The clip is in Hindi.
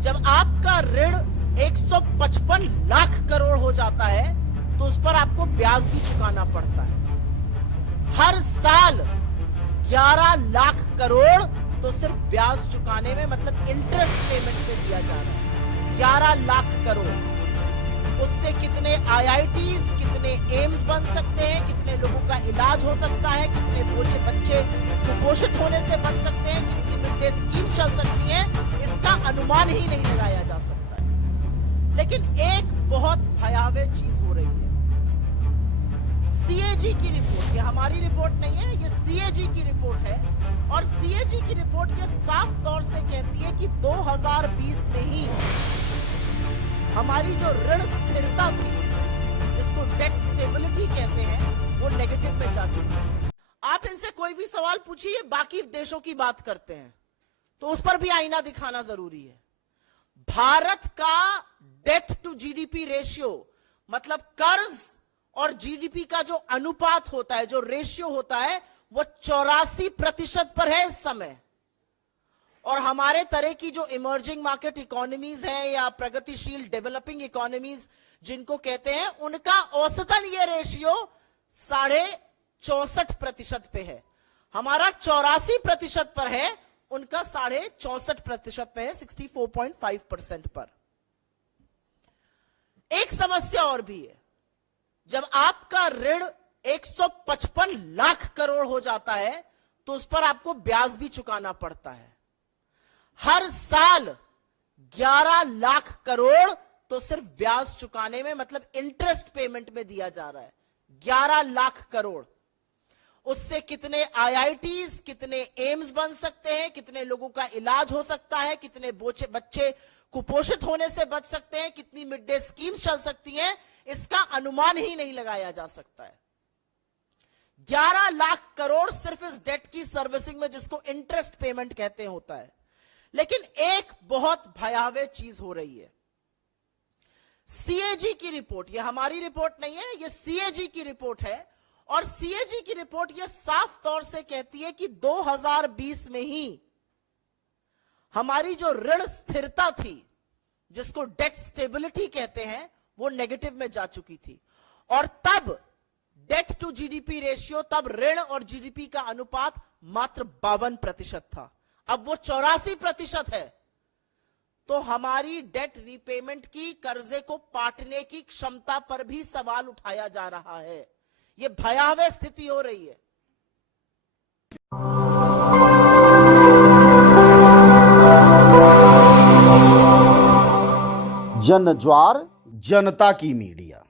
जब आपका ऋण 155 लाख करोड़ हो जाता है तो उस पर आपको ब्याज भी चुकाना पड़ता है। हर साल 11 लाख करोड़ तो सिर्फ ब्याज चुकाने में, मतलब इंटरेस्ट पेमेंट पे दिया जा रहा है। 11 लाख करोड़, उससे कितने IITs, कितने एम्स बन सकते हैं, कितने लोगों का इलाज हो सकता है, कितने बच्चे कुपोषित होने से बच सकते हैं, कितनी मिड डे स्कीम्स चल सकती हैं, इसका अनुमान ही नहीं लगाया जा सकता है। लेकिन एक बहुत भयावह चीज हो रही है। CAG की रिपोर्ट, ये हमारी रिपोर्ट नहीं है, ये CAG की रिपोर्ट है, और CAG की रिपोर्ट ये साफ तौर से कहती है कि 2020 में ही हमारी जो ऋण स्थिरता थी, जिसको डेट स्टेबिलिटी कहते हैं, वो नेगेटिव में जा चुकी है। आप इनसे कोई भी सवाल पूछिए, बाकी देशों की बात करते हैं तो उस पर भी आईना दिखाना जरूरी है। भारत का डेट टू GDP रेशियो, मतलब कर्ज और GDP का जो अनुपात होता है, जो रेशियो होता है, वो 84% पर है इस समय। और हमारे तरह की जो इमर्जिंग मार्केट इकोनॉमीज हैं या प्रगतिशील डेवलपिंग इकोनॉमीज जिनको कहते हैं, उनका औसतन ये रेशियो 64.5% पे है। हमारा 84% पर है, उनका 64.5% पे है, 64.5% पर। एक समस्या और भी है। जब आपका ऋण 155 लाख करोड़ हो जाता है तो उस पर आपको ब्याज भी चुकाना पड़ता है। हर साल 11 लाख करोड़ तो सिर्फ ब्याज चुकाने में, मतलब इंटरेस्ट पेमेंट में दिया जा रहा है। 11 लाख करोड़, उससे कितने IITs, कितने एम्स बन सकते हैं, कितने लोगों का इलाज हो सकता है, कितने बच्चे कुपोषित होने से बच सकते हैं, कितनी मिड डे स्कीम्स चल सकती हैं, इसका अनुमान ही नहीं लगाया जा सकता है। 11 लाख करोड़ सिर्फ इस डेट की सर्विसिंग में, जिसको इंटरेस्ट पेमेंट कहते हैं, होता है। लेकिन एक बहुत भयावह चीज हो रही है। CAG की रिपोर्ट, ये हमारी रिपोर्ट नहीं है, ये CAG की रिपोर्ट है, और CAG की रिपोर्ट ये साफ तौर से कहती है कि 2020 में ही हमारी जो ऋण स्थिरता थी, जिसको डेट स्टेबिलिटी कहते हैं, वो नेगेटिव में जा चुकी थी। और तब डेट टू GDP रेशियो, तब ऋण और GDP का अनुपात मात्र 52% था। अब वो 84% है। तो हमारी डेट रीपेमेंट की, कर्जे को पाटने की क्षमता पर भी सवाल उठाया जा रहा है। ये भयावह स्थिति हो रही है। जन ज्वार, जनता की मीडिया।